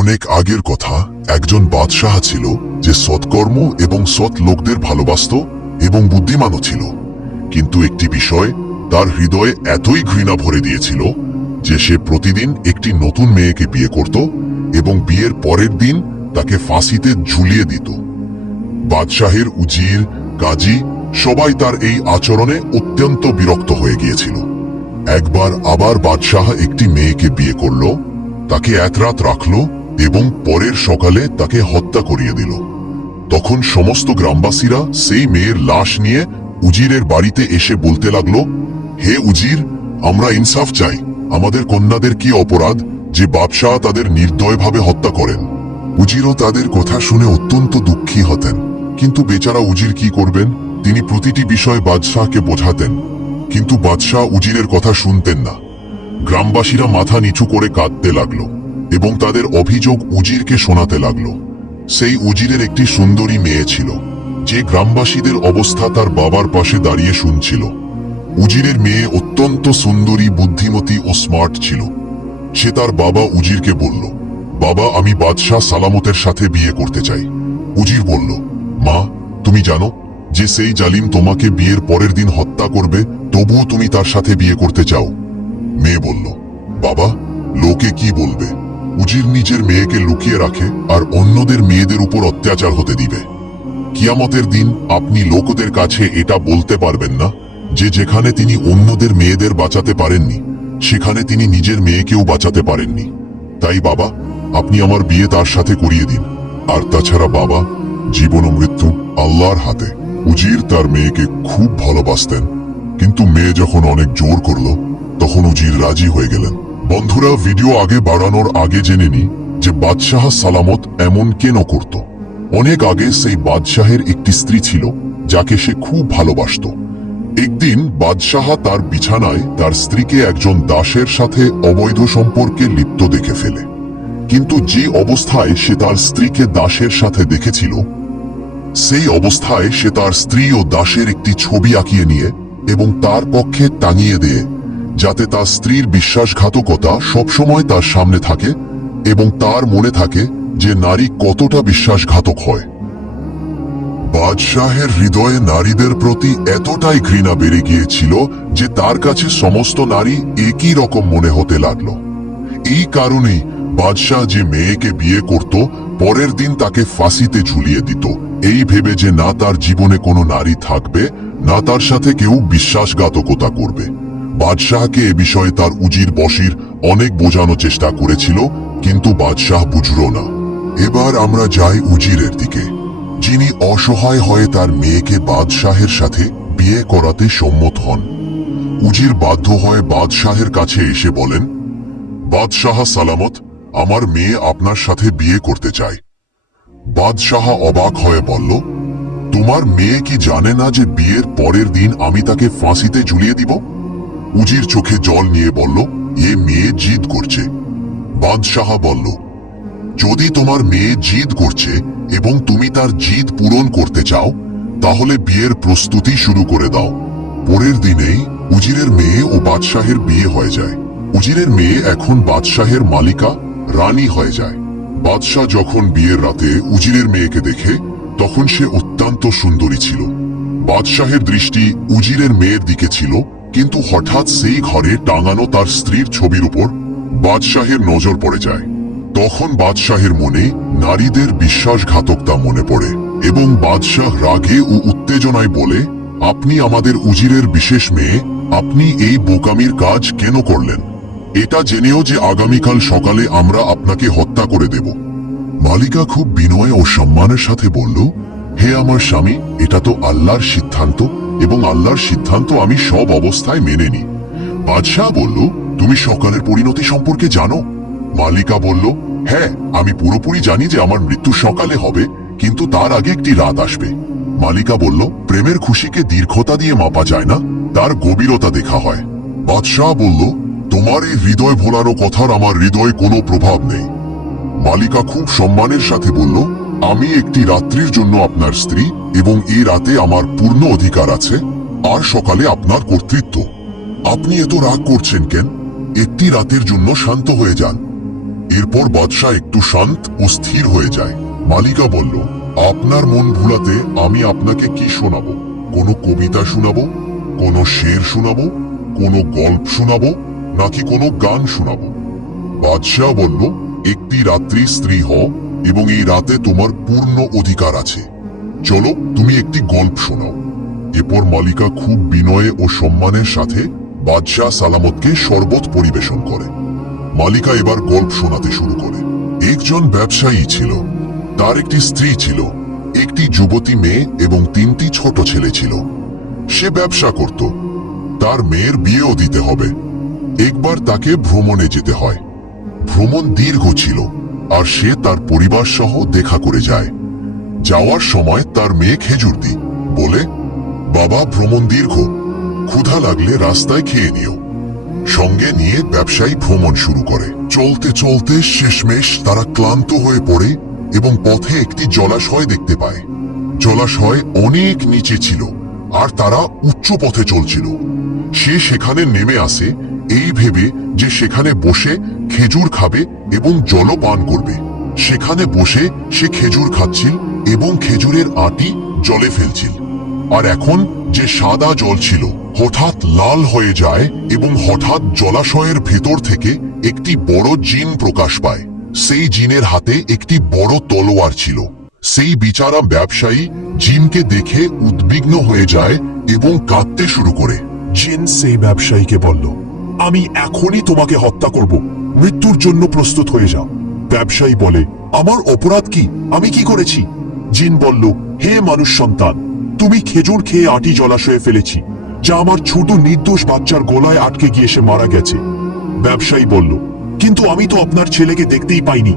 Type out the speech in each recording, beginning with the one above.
অনেক আগের কথা, একজন বাদশাহ ছিল যে সৎকর্ম এবং সৎ লোকদের ভালোবাসত এবং বুদ্ধিমানও ছিল। কিন্তু একটি বিষয় তার হৃদয়ে এতই ঘৃণা ভরে দিয়েছিল যে সে প্রতিদিন একটি নতুন মেয়েকে বিয়ে করত এবং বিয়ের পরের দিন তাকে ফাঁসিতে ঝুলিয়ে দিত। বাদশাহের উজির, কাজী সবাই তার এই আচরণে অত্যন্ত বিরক্ত হয়ে গিয়েছিল। একবার আবার বাদশাহ একটি মেয়েকে বিয়ে করল, তাকে এক রাত রাখল এবং পরের সকালে তাকে হত্যা করিয়ে দিল। তখন সমস্ত গ্রামবাসীরা সেই মেয়ের লাশ নিয়ে উজিরের বাড়িতে এসে বলতে লাগলো, হে উজির, আমরা ইনসাফ চাই। আমাদের কন্যাদের কি অপরাধ যে বাদশাহ তাদের নির্দয়ভাবে হত্যা করেন? উজিরও তাদের কথা শুনে অত্যন্ত দুঃখী হতেন, কিন্তু বেচারা উজির কি করবেন? তিনি প্রতিটি বিষয় বাদশাহকে বোঝাতেন, কিন্তু বাদশাহ উজিরের কথা শুনতেন না। গ্রামবাসীরা মাথা নিচু করে কাঁদতে লাগলো এবং তাদের অভিযোগ উজিরকে শোনাতে লাগলো। সেই উজিরের একটি সুন্দরী মেয়ে ছিল, যে গ্রামবাসীদের অবস্থা তার বাবার পাশে দাঁড়িয়ে শুনছিল। উজিরের মেয়ে অত্যন্ত সুন্দরী, বুদ্ধিমতী ও স্মার্ট ছিল। সে তার বাবা উজিরকে বলল, বাবা, আমি বাদশাহ সালামতের সাথে বিয়ে করতে চাই। উজির বলল, মা, তুমি জানো যে সেই জালিম তোমাকে বিয়ের পরের দিন হত্যা করবে, তবুও তুমি তার সাথে বিয়ে করতে চাও? মেয়ে বলল, বাবা, লোকে কি বলবে? উজির নিজের মেয়েকে লুকিয়ে রাখে আর অন্যদের মেয়েদের উপর অত্যাচার হতে দিবে। কিয়ামতের দিন আপনি লোকদের কাছে এটা বলতে পারবেন না যে যেখানে তিনি অন্যদের মেয়েদের বাঁচাতে পারেননি, সেখানে তিনি নিজের মেয়েকেও বাঁচাতে পারেননি। তাই বাবা, আপনি আমার বিয়ে তার সাথে করিয়ে দিন। আর তাছাড়া বাবা, জীবন ও মৃত্যু আল্লাহর হাতে। উজির তার মেয়েকে খুব ভালোবাসতেন, কিন্তু মেয়ে যখন অনেক জোর করল, তখন উজির রাজি হয়ে গেলেন। বন্ধুরা, ভিডিও আগে বাড়ানোর আগে জেনে নি যে বাদশাহ সালামত এমন কেন করত। অনেক আগে সেই বাদশাহের একটি স্ত্রী ছিল যাকে সে খুব ভালোবাসত। একদিন বাদশাহ তার বিছানায় তার স্ত্রীকে একজন দাসের সাথে অবৈধ সম্পর্কে লিপ্ত দেখে ফেলে। কিন্তু যে অবস্থায় সে তার স্ত্রীকে দাসের সাথে দেখেছিল, সেই অবস্থায় সে তার স্ত্রী ও দাসের একটি ছবি আঁকিয়ে নিয়ে এবং তার পক্ষে টাঙিয়ে দেয়, যাতে তার স্ত্রীর বিশ্বাসঘাতকতা সবসময় তার সামনে থাকে এবং তার মনে থাকে যে নারী কতটা বিশ্বাসঘাতক হয়। বাদশাহের হৃদয়ে নারীদের প্রতি এতটাই ঘৃণা বেড়ে গিয়েছিল যে তার কাছে সমস্ত নারী একই রকম মনে হতে লাগলো। এই কারণেই বাদশাহ যে মেয়েকে বিয়ে করত, পরের দিন তাকে ফাঁসিতে ঝুলিয়ে দিত, এই ভেবে যে না তার জীবনে কোনো নারী থাকবে, না তার সাথে কেউ বিশ্বাসঘাতকতা করবে। বাদশাহকে এ বিষয়ে তার উজির বশির অনেক বোঝানোর চেষ্টা করেছিল, কিন্তু বাদশাহ বুঝল না। এবার আমরা যাই উজিরের দিকে, যিনি অসহায় হয়ে তার মেয়েকে বাদশাহের সাথে বিয়ে করাতে সম্মত হন। উজির বাধ্য হয়ে বাদশাহের কাছে এসে বলেন, বাদশাহ সালামত, আমার মেয়ে আপনার সাথে বিয়ে করতে চায়। বাদশাহ অবাক হয়ে বলল, তোমার মেয়ে কি জানে না যে বিয়ের পরের দিন আমি তাকে ফাঁসিতে ঝুলিয়ে দিব? উজির চোখে জল নিয়ে বলল, এ মেয়ে জিদ করছে। বাদশাহ বলল, যদি তোমার মেয়ে জিদ করছে এবং তুমি তার জিদ পূরণ করতে চাও, তাহলে বিয়ের প্রস্তুতি শুরু করে দাও। পরের দিনেই উজিরের মেয়ে ও বাদশাহের বিয়ে হয়ে যায়। উজিরের মেয়ে এখন বাদশাহের মালিকা, রানী হয়ে যায়। বাদশাহ যখন বিয়ের রাতে উজিরের মেয়েকে দেখে, তখন সে অত্যন্ত সুন্দরী ছিল। বাদশাহের দৃষ্টি উজিরের মেয়ের দিকে ছিল, কিন্তু হঠাৎ সেই ঘরে টাঙানো তার স্ত্রীর ছবির উপর বাদশাহের নজর পড়ে যায়। তখন বাদশাহের মনে নারীদের বিশ্বাসঘাতকতা মনে পড়ে এবং বাদশাহ রাগে ও উত্তেজনায় বলে, আপনি আমাদের উজিরের বিশেষ মেয়ে, আপনি এই বোকামির কাজ কেন করলেন? এটা জেনেও যে আগামীকাল সকালে আমরা আপনাকে হত্যা করে দেব। মালিকা খুব বিনয় ও সম্মানের সাথে বলল, হে আমার স্বামী, এটা তো আল্লাহর সিদ্ধান্ত এবং আল্লাহর সিদ্ধান্ত আমি সব অবস্থায় মেনে নিই। বাদশাহ বলল, তুমি সকালের পরিণতি সম্পর্কে জানো? মালিকা বলল, হ্যাঁ, আমি পুরোপুরি জানি যে আমার মৃত্যু সকালে হবে, কিন্তু তার আগে একটি রাত আসবে। মালিকা বলল, প্রেমের খুশিকে দীর্ঘতা দিয়ে মাপা যায় না, তার গভীরতা দেখা হয়। বাদশাহ বলল, তোমার এই হৃদয় ভোলানো কথার আমার হৃদয়ে কোনো প্রভাব নেই। মালিকা খুব সম্মানের সাথে বলল, আমি একটি রাত্রির জন্য আপনার স্ত্রী এবং এই রাতে আমার পূর্ণ অধিকার আছে, আর সকালে আপনার কর্তৃত্ব। আপনি এত রাগ করছেন কেন? একটি রাতের জন্য শান্ত হয়ে যান। এরপর বাদশাহ একটু শান্ত ও স্থির হয়ে যায়। মালিকা বলল, আপনার মন ভুলাতে আমি আপনাকে কি শোনাবো? কোনো কবিতা শোনাবো, কোনো শের শোনাবো, কোনো গল্প শোনাবো, নাকি কোনো গান শোনাবো? বাদশাহ বলল, একটি রাত্রি স্ত্রী হও এবং এই রাতে তোমার পূর্ণ অধিকার আছে। চলো তুমি একটি গল্প শোনাও। এরপর মালিকা খুব বিনয়ে ও সম্মানের সাথে বাদশাহ সালামতকে শরবত পরিবেশন করে। মালিকা এবার গল্প শোনাতে শুরু করে। একজন ব্যবসায়ী ছিল, তার একটি স্ত্রী ছিল, একটি যুবতী মেয়ে এবং 3টি ছোট ছেলে ছিল। সে ব্যবসা করত, তার মেয়ের বিয়েও দিতে হবে। একবার তাকে ভ্রমণে যেতে হয়। ভ্রমণ দীর্ঘ ছিল আর সে তার পরিবার সহ দেখা করে যায়। যাওয়ার সময় তার মেয়ে খেজুর দি বলে, বাবা ভ্রমণ দীর্ঘ, ক্ষুধা লাগলে রাস্তায় খেয়ে নিও। সঙ্গে নিয়ে ব্যবসায়ী ভ্রমণ শুরু করে। চলতে চলতে শেষমেশ তারা ক্লান্ত হয়ে পড়ে এবং পথে একটি জলাশয় দেখতে পায়। জলাশয় অনেক নিচে ছিল আর তারা উচ্চ পথে চলছিল। সে সেখানে নেমে আসে এই ভেবে যে সেখানে বসে খেজুর খাবে এবং জল পান করবে। সেখানে বসে সে খেজুর খাচ্ছিল এবং খেজুরের আটি জলে ফেলছিল। আর এখন যে সাদা জল ছিল হঠাৎ লাল হয়ে যায় এবং হঠাৎ জলাশয়ের ভেতর থেকে একটি বড় জিন প্রকাশ পায়। সেই জিনের হাতে একটি বড় তলোয়ার ছিল। সেই বিচারা ব্যবসায়ী জিনকে দেখে উদ্বিগ্ন হয়ে যায় এবং কাঁদতে শুরু করে। জিন সেই ব্যবসায়ীকে বলল, আমি এখনই তোমাকে হত্যা করব, মৃত্যুর জন্য প্রস্তুত হয়ে যাও। ব্যবসায়ী বলে, আমার অপরাধ কি? আমি কি করেছি? জিন বলল, হে মানুষ সন্তান, তুমি খেজুর খেয়ে আটি জলাশয়ে ফেলেছি, যা আমার ছোট নির্দোষ বাচ্চার গলায় আটকে গিয়ে সে মারা গেছে। ব্যবসায়ী বলল, কিন্তু আমি তো আপনার ছেলেকে দেখতেই পাইনি।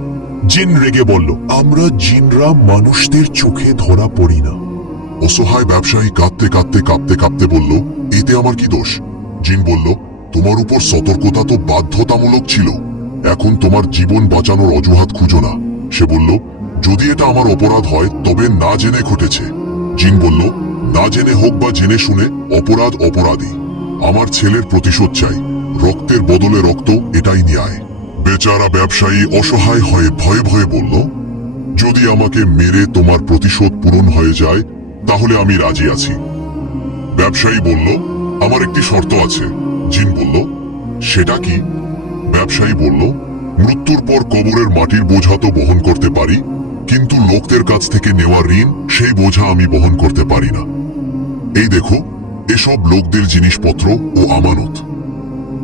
জিন রেগে বলল, আমরা জিনরা মানুষদের চোখে ধরা পড়ি না। অসহায় ব্যবসায়ী কাঁপতে বলল, এতে আমার কি দোষ? জিন বলল, তোমার উপর সতর্কতা তো বাধ্যতামূলক ছিল। এখন তোমার জীবন বাঁচানোর অজুহাত খুঁজো না। সে বলল, যদি এটা আমার অপরাধ হয় তবে না জেনে ঘটেছে। জিন বলল, না জেনে হোক বা জেনে শুনে, অপরাধ অপরাধী। আমার ছেলের প্রতিশোধ চাই, রক্তের বদলে রক্ত, এটাই ন্যায়। বেচারা ব্যবসায়ী অসহায় হয়ে ভয়ে ভয়ে বলল, যদি আমাকে মেরে তোমার প্রতিশোধ পূরণ হয়ে যায় তাহলে আমি রাজি আছি। ব্যবসায়ী বলল, আমার একটি শর্ত আছে। জিন বলল, সেটা কি? ব্যবসায়ী বলল, মৃত্যুর পর কবরের মাটির বোঝা তো বহন করতে পারি, কিন্তু লোকদের কাছ থেকে নেওয়া ঋণ, সেই বোঝা আমি বহন করতে পারি না। এই দেখো, এসব লোকদের জিনিসপত্র ও আমানত,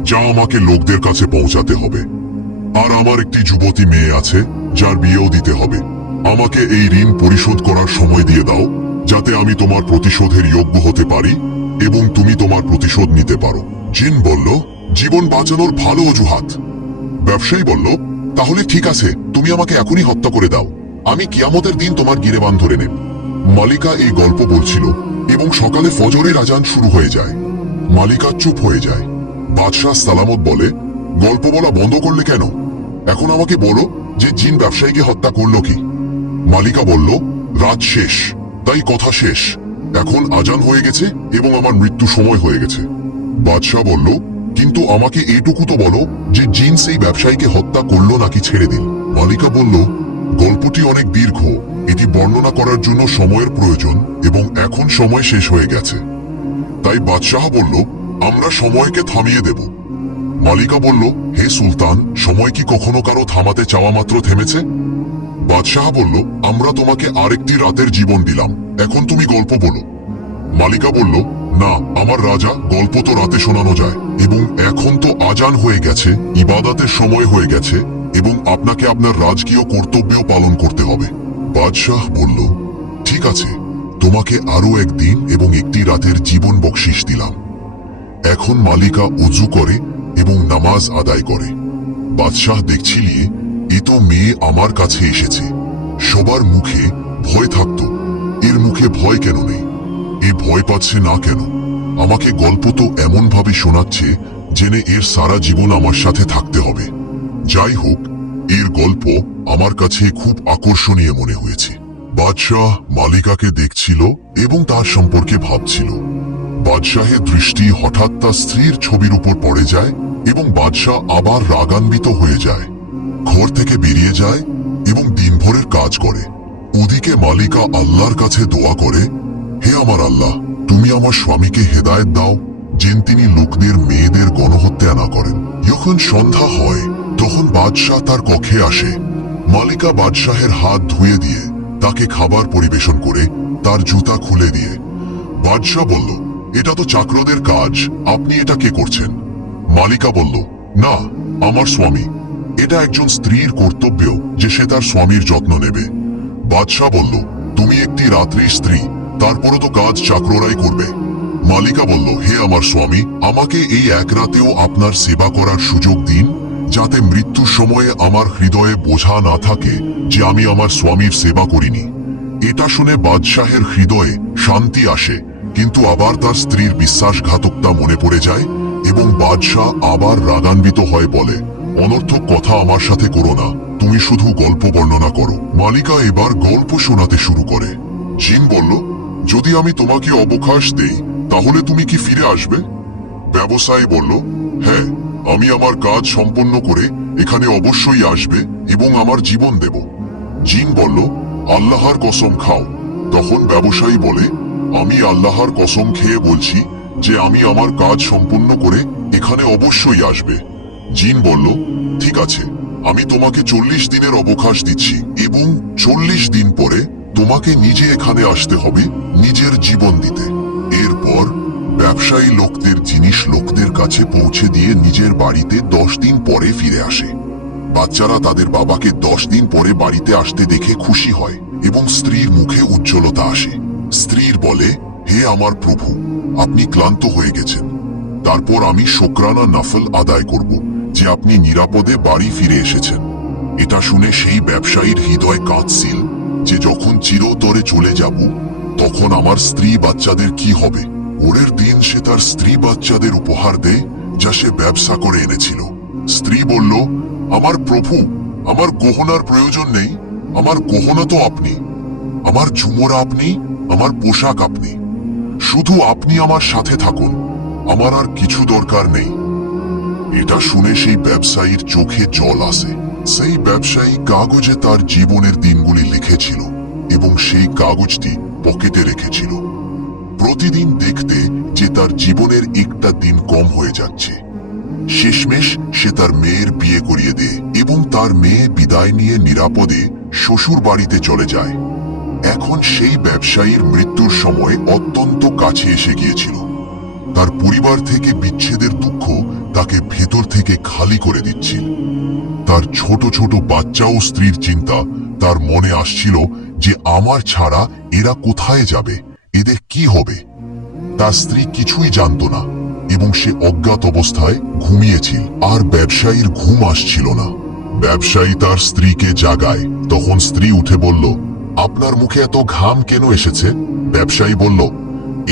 যা আমাকে লোকদের কাছে পৌঁছাতে হবে। আর আমার একটি যুবতী মেয়ে আছে যার বিয়েও দিতে হবে। আমাকে এই ঋণ পরিশোধ করার সময় দিয়ে দাও, যাতে আমি তোমার প্রতিশোধের যোগ্য হতে পারি এবং তুমি তোমার প্রতিশোধ নিতে পারো। জিন বলল, জীবন বাঁচানোর ভালো অজুহাত। ব্যবসায়ী বলল, তাহলে ঠিক আছে, তুমি আমাকে এখনই হত্যা করে দাও, আমি কিয়ামতের দিন তোমার গিরেবান ধরে নেব। মালিকা এই গল্প বলছিল এবং সকালে ফজরের আজান শুরু হয়ে যায়। মালিকা চুপ হয়ে যায়। বাদশাহ সালামত বলে, গল্প বলা বন্ধ করলে কেন? এখন আমাকে বলো যে জিন ব্যবসায়ীকে হত্যা করলো কি? মালিকা বলল, রাত শেষ, তাই কথা শেষ। এখন আজান হয়ে গেছে এবং আমার মৃত্যু সময় হয়ে গেছে। বাদশাহ বলল, কিন্তু আমাকে এইটুকু তো বলো যে জিন সেই ব্যবসায়ীকে হত্যা করলো নাকি ছেড়ে দিল। মালিকা বলল, গল্পটি অনেক দীর্ঘ, এটি বর্ণনা করার জন্য সময়ের প্রয়োজন এবং এখন সময় শেষ হয়ে গেছে। তাই বাদশাহ বলল, আমরা সময়কে থামিয়ে দেব। মালিকা বলল, হে সুলতান, সময় কি কখনো কারো থামাতে চাওয়া মাত্র থেমেছে? বাদশাহ বলল, আমরা তোমাকে আরেকটি রাতের জীবন দিলাম, এখন তুমি গল্প বলো। মালিকা বলল, না, আমার রাজা, গল্প তো রাতে শোনানো যায় এবং এখন তো আজান হয়ে গেছে, ইবাদতের সময় হয়ে গেছে এবং আপনাকে আপনার রাজকীয় কর্তব্যও পালন করতে হবে। বাদশাহ বলল, ঠিক আছে, তোমাকে আরো একদিন এবং একটি রাতের জীবন বকশিস দিলাম। এখন মালিকা উযু করে এবং নামাজ আদায় করে। বাদশাহ দেখছিলিয়ে, এ তো মেয়ে আমার কাছে এসেছে। সবার মুখে ভয় থাকত, এর মুখে ভয় কেন নেই? এ ভয় পাচ্ছে না কেন? আমাকে গল্প তো এমন ভাবে শোনাচ্ছে জেনে এর সারা জীবন আমার সাথে থাকতে হবে। যাই হোক, এর গল্প আমার কাছে খুব আকর্ষণীয় মনে হয়েছে। বাদশাহ মালিকাকে দেখছিল এবং তার সম্পর্কে ভাবছিল। বাদশাহের দৃষ্টি হঠাৎ তার স্ত্রীর ছবির উপর পড়ে যায় এবং বাদশাহ আবার রাগান্বিত হয়ে যায়। ঘর থেকে বেরিয়ে যায় এবং দিনভরের কাজ করে। ওদিকে মালিকা আল্লাহর কাছে দোয়া করে, হে আমার আল্লাহ, তুমি আমার স্বামীকে হেদায়েত দাও, যেন তিনি লোকদের মেয়েদের গণহত্যা না করেন। যখন সন্ধ্যা হয় তখন বাদশাহ তার কক্ষে আসে। মালিকা বাদশাহের হাত ধুয়ে দিয়ে তাকে খাবার পরিবেশন করে তার জুতা খুলে দিয়ে বাদশাহ বলল, এটা তো চাকরদের কাজ, আপনি এটা কে করছেন? মালিকা বলল, না, আমার স্বামী। এটা একজন স্ত্রীর কর্তব্য যে সে তার স্বামীর যত্ন নেবে। বাদশাহ বলল, তুমি একটি রাত্রি স্ত্রী, তারপরও তো কাজ চাকররাই করবে। মালিকা বলল, হে আমার স্বামী, আমাকে এই এক রাতেও আপনার সেবা করার সুযোগ দিন, যাতে মৃত্যুর সময়ে আমার হৃদয়ে বোঝা না থাকে যে আমি আমার স্বামীর সেবা করিনি। এটা শুনে বাদশাহের হৃদয়ে শান্তি আসে, কিন্তু আবার তার স্ত্রীর বিশ্বাসঘাতকতা মনে পড়ে যায় এবং বাদশাহ আবার রাগান্বিত হয়ে বলে, অনর্থক কথা আমার সাথে করো না, তুমি শুধু গল্প বর্ণনা করো। মালিকা এবার গল্প শোনাতে শুরু করে। জিন বলল, যদি আমি তোমাকে অবকাশ দেই তাহলে তুমি কি ফিরে আসবে? ব্যবসায়ী বলল, হ্যাঁ, আমি আমার কাজ সম্পন্ন করে এখানে অবশ্যই আসবে এবং আমার জীবন দেব। জিন বলল, আল্লাহর কসম খাও। তখন ব্যবসায়ী বলে, আমি আল্লাহর কসম খেয়ে বলছি যে আমি আমার কাজ সম্পন্ন করে এখানে অবশ্যই আসবে। জিন বলল, ঠিক আছে, আমি তোমাকে 40 দিনের অবকাশ দিচ্ছি এবং 40 দিন পরে তোমাকে নিজে এখানে আসতে হবে নিজের জীবন দিতে। এরপর ব্যবসায়ী লোকদের জিনিস লোকদের কাছে পৌঁছে দিয়ে নিজের বাড়িতে 10 দিন পরে ফিরে আসে। বাচ্চারা তাদের বাবাকে 10 দিন পরে বাড়িতে আসতে দেখে খুশি হয় এবং স্ত্রীর মুখে উজ্জ্বলতা আসে। স্ত্রীর বলে, হে আমার প্রভু, আপনি ক্লান্ত হয়ে গেছেন, তারপর আমি শুকরানা নফল আদায় করব যে আপনি নিরাপদে বাড়ি ফিরে এসেছেন। এটা শুনে সেই ব্যবসায়ীর হৃদয় কাঁদছিল যে যখন চিরতরে চলে যাব তখন আমার স্ত্রী বাচ্চাদের কি হবে। পরের দিন সে তার স্ত্রী বাচ্চাদের উপহার দেয় যা সে ব্যবসা করে এনেছিল। স্ত্রী বলল, আমার প্রভু, আমার গহনার প্রয়োজন নেই, আমার গহনা তো আপনি, আমার ঝুমরা আপনি, আমার পোশাক আপনি, শুধু আপনি আমার সাথে থাকুন, আমার আর কিছু দরকার নেই। এটা শুনে সেই ব্যবসায়ীর চোখে জল আসে। সেই ব্যবসায়ী কাগজে তার জীবনের দিনগুলি লিখেছিল এবং সেই কাগজটি পকেটে রেখেছিল। প্রতিদিন দেখতে যে তার জীবনের একটা দিন কম হয়ে যাচ্ছে। শেষমেশ সে তার মেয়ের বিয়ে করিয়ে দেয় এবং তার মেয়ে বিদায় নিয়ে নিরাপদে শ্বশুর বাড়িতে চলে যায়। এখন সেই ব্যবসায়ীর মৃত্যুর সময় অত্যন্ত কাছে এসে গিয়েছিল। তার পরিবার থেকে বিচ্ছেদের দুঃখ তাকে ভেতর থেকে খালি করে দিচ্ছিল। তার ছোট ছোট বাচ্চা ও স্ত্রীর চিন্তা তার মনে আসছিল যে আমার ছাড়া এরা কোথায় যাবে, এদের কি হবে। তার স্ত্রী কিছুই জানত না এবং সে অজ্ঞাত অবস্থায় ঘুমিয়েছিল, আর ব্যবসায়ীর ঘুম আসছিল না। ব্যবসায়ী তার স্ত্রীকে জাগায়, তখন স্ত্রী উঠে বলল, আপনার মুখে এত ঘাম কেন এসেছে? ব্যবসায়ী বলল,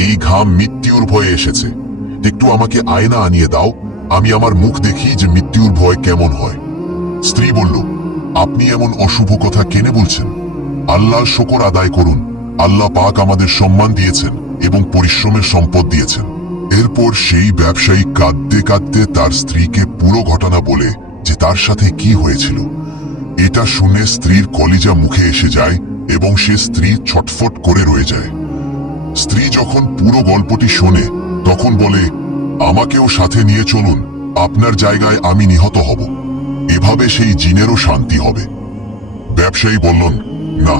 এই ঘাম মৃত্যুর ভয়ে এসেছে, একটু আমাকে আয়না আনিয়ে দাও, আমি আমার মুখ দেখি যে মৃত্যুর ভয় কেমন হয়। স্ত্রী বলল, আপনি এমন অশুভ কথা কেন বলছেন? আল্লাহর শুকর আদায় করুন, আল্লাহ পাক আমাদের সম্মান দিয়েছেন এবং পরিশ্রমের সম্পদ দিয়েছেন। এরপর সেই ব্যবসায়ী কাঁদতে কাঁদতে তার স্ত্রীকে পুরো ঘটনা বলে যে তার সাথে কি হয়েছিল। এটা শুনে স্ত্রীর কলিজা মুখে এসে যায় এবং সে স্ত্রী ছটফট করে রয়ে যায়। স্ত্রী যখন পুরো গল্পটি শোনে তখন বলে, আমাকেও সাথে নিয়ে চলুন, আপনার জায়গায় আমি নিহত হব, এভাবে সেই জিনেরও শান্তি হবে। ব্যবসায়ী বললেন, না,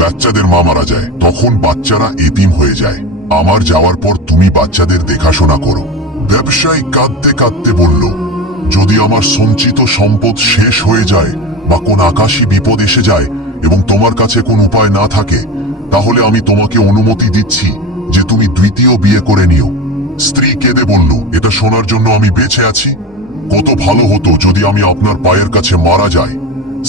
বাচ্চাদের মা মারা যায়, তখন বাচ্চারা এতিম হয়ে যায়, আমার যাওয়ার পর তুমি বাচ্চাদের দেখাশোনা করো। ব্যবসায়ী কাঁদতে কাঁদতে বলল, যদি আমার সঞ্চিত সম্পদ শেষ হয়ে যায় বা কোন আকাশী বিপদ এসে যায় এবং তোমার কাছে কোন উপায় না থাকে, তাহলে আমি তোমাকে অনুমতি দিচ্ছি যে তুমি দ্বিতীয় বিয়ে করে নিও। স্ত্রী কেঁদে বলল, এটা শোনার জন্য আমি বেঁচে আছি, কত ভালো হতো যদি আমি আপনার পায়ের কাছে মারা যাই।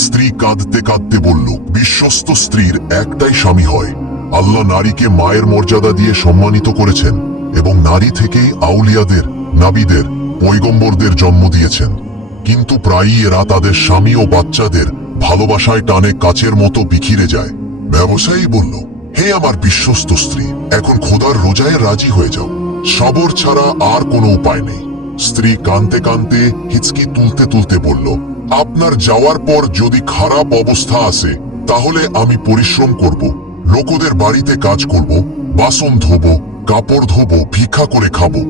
স্ত্রী কাঁদতে কাঁদতে বলল, বিশ্বস্ত স্ত্রীর একটাই স্বামী হয়। আল্লাহ নারীকে মায়ের মর্যাদা দিয়ে সম্মানিত করেছেন এবং নারী থেকেই আউলিয়াদের, নাবিদের, পয়গম্বরদের জন্ম দিয়েছেন, কিন্তু প্রায়ই এরা তাদের স্বামী ও বাচ্চাদের ভালোবাসায় টানে কাচের মতো বিখিরে যায়। ব্যবসায়ী বলল, হে আমার বিশ্বস্ত স্ত্রী, এখন খোদার রোজায় রাজি হয়ে যাও, সবর ছাড়া আর কোনো উপায় নেই। স্ত্রী কাঁদতে কাঁদতে হিচকি তুলতে তুলতে বলল, আপনার যাওয়ার পর যদি খারাপ অবস্থা আসে তাহলে আমি পরিশ্রম করব, লোকদের বাড়িতে কাজ করব, বাসন ধোবো, কাপড় ধোবো, ভিক্ষা করে খাবো,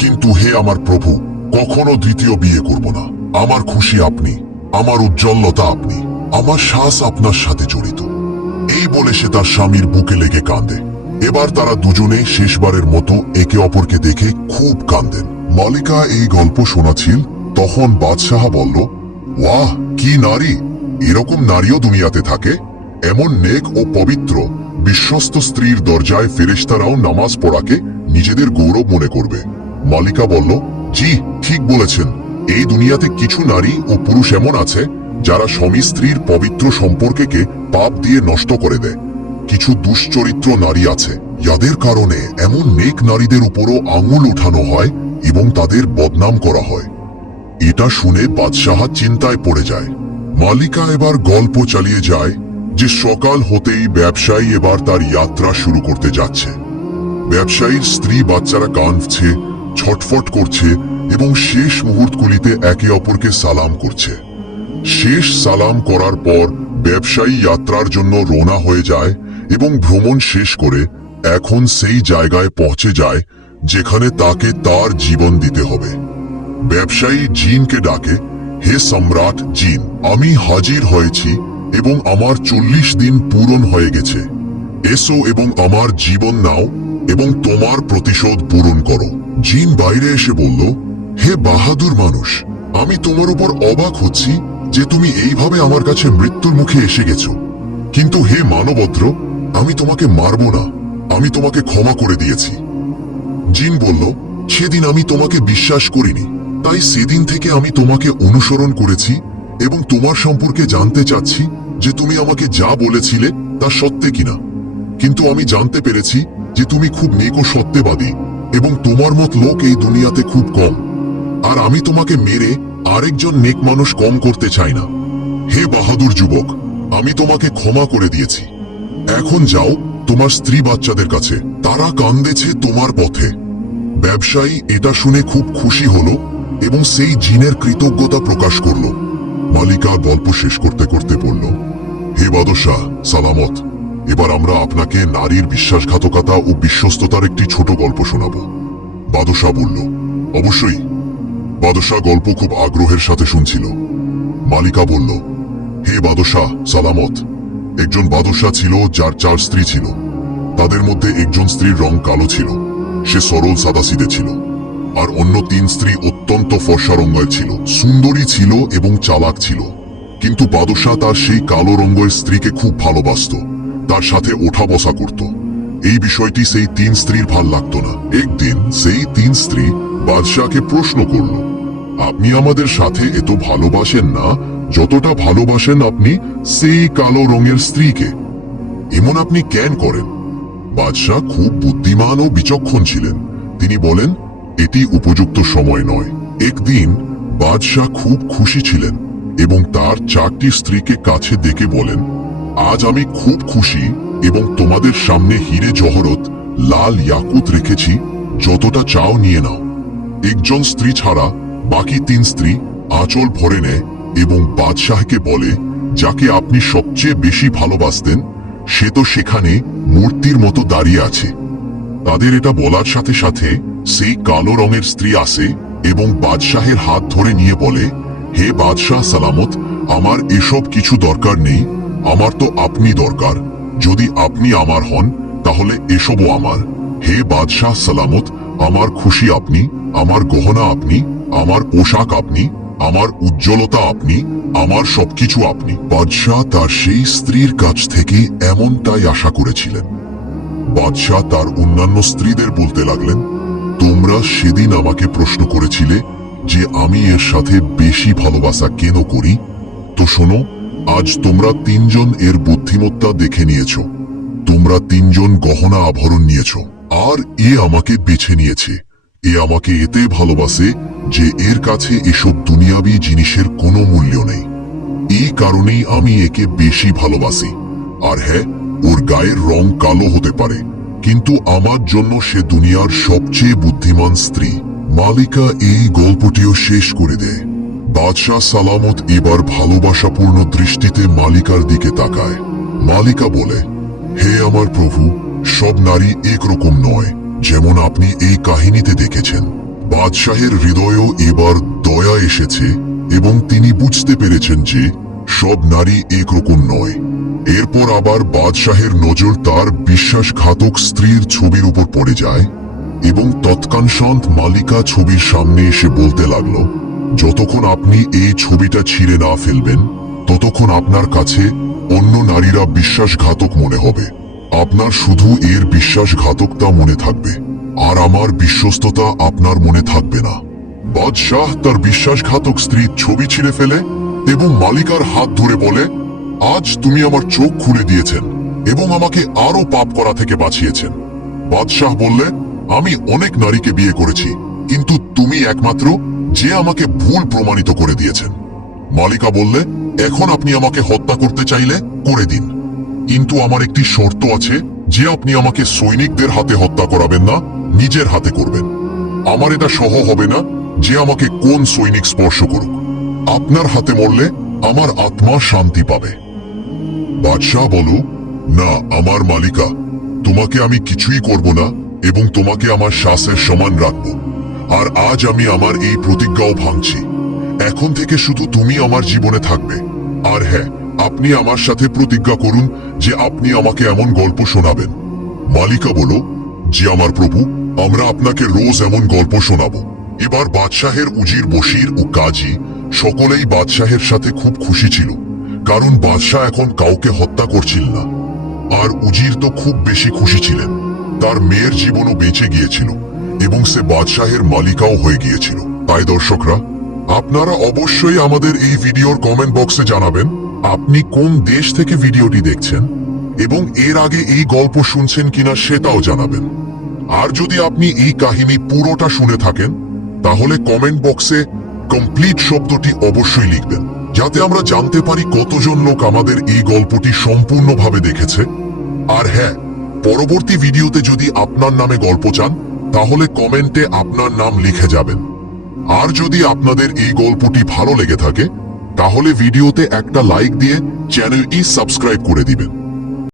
কিন্তু হে আমার প্রভু, কখনো দ্বিতীয় বিয়ে করব না। আমার খুশি আপনি, আমার উজ্জ্বলতা আপনি, আমার শ্বাস আপনার সাথে জড়িত। এই বলে সে তার স্বামীর বুকে লেগে কাঁদে। এবার তারা দুজনে শেষবারের মতো একে অপরকে দেখে খুব কাঁদেন। মালিকা এই গল্প শোনাছিল, তখন বাদশাহ বলল, ওয়াহ, কি নারী! এরকম নারীও দুনিয়াতে থাকে। এমন নেক ও পবিত্র বিশ্বস্ত স্ত্রীর দরজায় ফেরেশতারাও নামাজ পড়াকে নিজেদের গৌরব মনে করবে। মালিকা বলল, জি, ঠিক বলেছেন। এই দুনিয়াতে কিছু নারী ও পুরুষ এমন আছে যারা স্বামী স্ত্রীর পবিত্র সম্পর্ককে পাপ দিয়ে নষ্ট করে দেয়। কিছু দুশ্চরিত্র নারী আছে, যাদের কারণে এমন নেক নারীদের উপরও আঙুল উঠানো হয় এবং তাদের বদনাম করা হয়। এটা শুনে বাদশাহ চিন্তায় পড়ে যায়। মালিকা এবার গল্প চালিয়ে যায় যে সকাল হতেই ব্যবসায়ী এবার তার যাত্রা শুরু করতে যাচ্ছে। ব্যবসায়ীর স্ত্রী বাচ্চারা কাঁদছে, ছটফট করছে এবং শেষ মুহূর্তগুলিতে একে অপরকে সালাম করছে। শেষ সালাম করার পর ব্যবসায়ী যাত্রার জন্য রওনা হয়ে যায় এবং ভ্রমণ শেষ করে এখন সেই জায়গায় পৌঁছে যায় যেখানে তাকে তার জীবন দিতে হবে। ব্যবসায়ী জিনকে ডাকে, হে সম্রাট জিন, আমি হাজির হয়েছি এবং আমার 40 দিন পূরণ হয়ে গেছে। এসো এবং আমার জীবন নাও এবং তোমার প্রতিশোধ পূরণ করো। জিন বাইরে এসে বলল, হে বাহাদুর মানুষ, আমি তোমার উপর অবাক হচ্ছি যে তুমি এইভাবে আমার কাছে মৃত্যুর মুখে এসে গেছো। কিন্তু হে মানবদ্র, আমি তোমাকে মারব না, আমি তোমাকে ক্ষমা করে দিয়েছি। জিন বলল, সেদিন আমি তোমাকে বিশ্বাস করিনি, তাই সেদিন থেকে আমি তোমাকে অনুসরণ করেছি এবং তোমার সম্পর্কে জানতে চাচ্ছি যে তুমি আমাকে যা বলেছিলে তা সত্যি কিনা। কিন্তু আমি জানতে পেরেছি যে তুমি খুব নেক ও সত্যবাদী এবং তোমার মত লোক এই দুনিয়াতে খুব কম, আর আমি তোমাকে মেরে আরেকজন নেক মানুষ কম করতে চাই না। হে বাহাদুর যুবক, আমি তোমাকে ক্ষমা করে দিয়েছি। এখন যাও তোমার স্ত্রী বাচ্চাদের কাছে, তারা কাঁদেছে তোমার পথে। ব্যবসায়ী এটা শুনে খুব খুশি হলো এবং সেই জিনের কৃতজ্ঞতা প্রকাশ করল। মালিকা গল্প শেষ করতে করতে বলল, হে বাদশাহ সালামত, এবার আমরা আপনাকে নারীর বিশ্বাসঘাতকতা ও বিশ্বস্ততার একটি ছোট গল্প শোনাব। বাদশাহ বলল, অবশ্যই। বাদশাহ গল্প খুব আগ্রহের সাথে শুনছিল। মালিকা বলল, হে বাদশাহ সালামত, একজন বাদশাহ ছিল যার 4 স্ত্রী ছিল। তাদের মধ্যে একজন স্ত্রীর রং কালো ছিল, সে সরল সাদাসিধে ছিল, আর অন্য 3 স্ত্রী অত্যন্ত ফর্সা রঙের ছিল, সুন্দরী ছিল এবং চালাক ছিল। কিন্তু বাদশাহ তার সেই কালো রঙের স্ত্রীকে খুব ভালোবাসত, তার সাথে ওঠা বসা করত। এই বিষয়টি সেই 3 স্ত্রীর ভাল লাগতো না। একদিন সেই 3 স্ত্রী বাদশাহকে প্রশ্ন করল, আপনি আমাদের সাথে এত ভালোবাসেন না যতটা ভালোবাসেন আপনি সেই কালো রঙের স্ত্রীকে, এমন আপনি কেন করেন? বাদশাহ খুব বুদ্ধিমান ও বিচক্ষণ ছিলেন। তিনি বলেন, এটি উপযুক্ত সময় নয়। একদিন বাদশাহ খুব খুশি ছিলেন এবং তার 4টি স্ত্রীকে কাছে ডেকে বলেন, আজ আমি খুব খুশি এবং তোমাদের সামনে হিরে জহরত লাল ইয়াকুত রেখেছি, যতটা চাও নিয়ে নাও। একজন স্ত্রী ছাড়া বাকি 3 স্ত্রী আঁচল ভরে নেয় এবং বাদশাহকে বলে, যাকে আপনি সবচেয়ে বেশি ভালোবাসতেন সে তো সেখানে মূর্তির মতো দাঁড়িয়ে আছে। তাদের এটা বলার সাথে সাথে সেই কালো রঙের স্ত্রী আসে এবং বাদশাহের হাত ধরে নিয়ে বলে, হে বাদশাহ সালামত, আমার এসব কিছু দরকার নেই, আমার তো আপনি দরকার। যদি আপনি আমার হন তাহলে এসবও আমার। হে বাদশাহ সালামত, আমার খুশি আপনি, আমার গহনা আপনি, আমার পোশাক আপনি, আমার উজ্জ্বলতা আপনি, আমার সবকিছু আপনি। বাদশাহ তার সেই স্ত্রীর কাছ থেকে এমনটাই আশা করেছিলেন। বাদশাহ তার অন্যান্য স্ত্রীদের বলতে লাগলেন, তোমরা সেদিন আমাকে প্রশ্ন করেছিলে যে আমি এর সাথে বেশি ভালোবাসা কেন করি। তো শোনো, আজ তোমরা 3 জন এর বুদ্ধিমত্তা দেখে নিয়েছ। তোমরা 3 জন গহনা আভরণ নিয়েছ, আর এ আমাকে বেছে নিয়েছে। এ আমাকে এতে ভালোবাসে যে এর কাছে এসব দুনিয়াবি জিনিসের কোনো মূল্য নেই। এই কারণেই আমি একে বেশি ভালোবাসি। আর হ্যাঁ, ওর গায়ের রং কালো হতে পারে, কিন্তু আমার জন্য সে দুনিয়ার সবচেয়ে বুদ্ধিমান স্ত্রী। মালিকা এই গল্পটিও শেষ করে দেয়। বাদশাহ সালামত এবার ভালোবাসাপূর্ণ দৃষ্টিতে মালিকার দিকে তাকায়। মালিকা বলে, হে আমার প্রভু, সব নারী একরকম নয়, যেমন আপনি এই কাহিনীতে দেখেছেন। বাদশাহের হৃদয়েও এবার দয়া এসেছে এবং তিনি বুঝতে পেরেছেন যে সব নারী একরকম নয়। এরপর আবার বাদশাহের নজর তার বিশ্বাসঘাতক স্ত্রীর ছবির উপর পড়ে যায় এবং তৎক্ষণাৎ মালিকা ছবির সামনে এসে বলতে লাগলো, যতক্ষণ আপনি এই ছবিটা ছিঁড়ে না ফেলবেন ততক্ষণ আপনার কাছে অন্য নারীরা বিশ্বাসঘাতক মনে হবে। আপনার শুধু এর বিশ্বাসঘাতকতা মনে থাকবে, আর আমার বিশ্বস্ততা আপনার মনে থাকবে না। বাদশাহ তার বিশ্বাসঘাতক স্ত্রীর ছবি ছিঁড়ে ফেলে এবং মালিকার হাত ধরে বলে, আজ তুমি আমার চোখ খুলে দিয়েছেন এবং আমাকে আরো পাপ করা থেকে বাঁচিয়েছেন। বাদশাহ বললে, আমি অনেক নারীকে বিয়ে করেছি, কিন্তু তুমি একমাত্র যে আমাকে ভুল প্রমাণিত করে দিয়েছেন। মালিকা বললে, এখন আপনি আমাকে হত্যা করতে চাইলে করে দিন, কিন্তু আমার একটি শর্ত আছে যে আপনি আমাকে সৈনিকদের হাতে হত্যা করাবেন না, নিজের হাতে করবেন। আমার এটা সহ হবে না যে আমাকে কোন সৈনিক স্পর্শ করুক। আপনার হাতে মরলে আমার আত্মা শান্তি পাবে। বাদশাহ বলো, না আমার মালিকা, তোমাকে আমি কিছুই করব না এবং তোমাকে আমার শ্বাসের সমান রাখব। আর আজ আমি আমার এই প্রতিজ্ঞাও ভাঙছি। এখন থেকে শুধু তুমি আমার জীবনে থাকবে। আর হ্যাঁ, আপনি আমার সাথে প্রতিজ্ঞা করুন যে আপনি আমাকে এমন গল্প শোনাবেন। মালিকা বলো, যে আমার প্রভু, আমরা আপনাকে রোজ এমন গল্প শোনাবো। এবার বাদশাহের উজির বশির ও কাজী সকলেই বাদশাহের সাথে খুব খুশি ছিল, কারণ বাদশাহ এখন কাউকে হত্যা করছিল না। আর উজির তো খুব বেশি খুশি ছিলেন, তার মেয়ের জীবনও বেঁচে গিয়েছিল এবং সে বাদশাহের মালিকাও হয়ে গিয়েছিল। তাই দর্শকরা, আপনারা অবশ্যই আমাদের এই ভিডিওর কমেন্ট বক্সে জানাবেন আপনি কোন দেশ থেকে ভিডিওটি দেখছেন এবং এর আগে এই গল্প শুনছেন কিনা সেটাও জানাবেন। আর যদি আপনি এই কাহিনী পুরোটা শুনে থাকেন তাহলে কমেন্ট বক্সে কমপ্লিট শব্দটি অবশ্যই লিখবেন, যাতে আমরা জানতে পারি কতজন লোক আমাদের এই গল্পটি সম্পূর্ণভাবে দেখেছে। আর হ্যাঁ, পরবর্তী ভিডিওতে যদি আপনার নামে গল্প চান তাহলে কমেন্টে আপনার নাম লিখে যাবেন। আর যদি আপনাদের এই গল্পটি ভালো লেগে থাকে তাহলে ভিডিওতে একটা লাইক দিয়ে চ্যানেলটি সাবস্ক্রাইব করে দিবেন।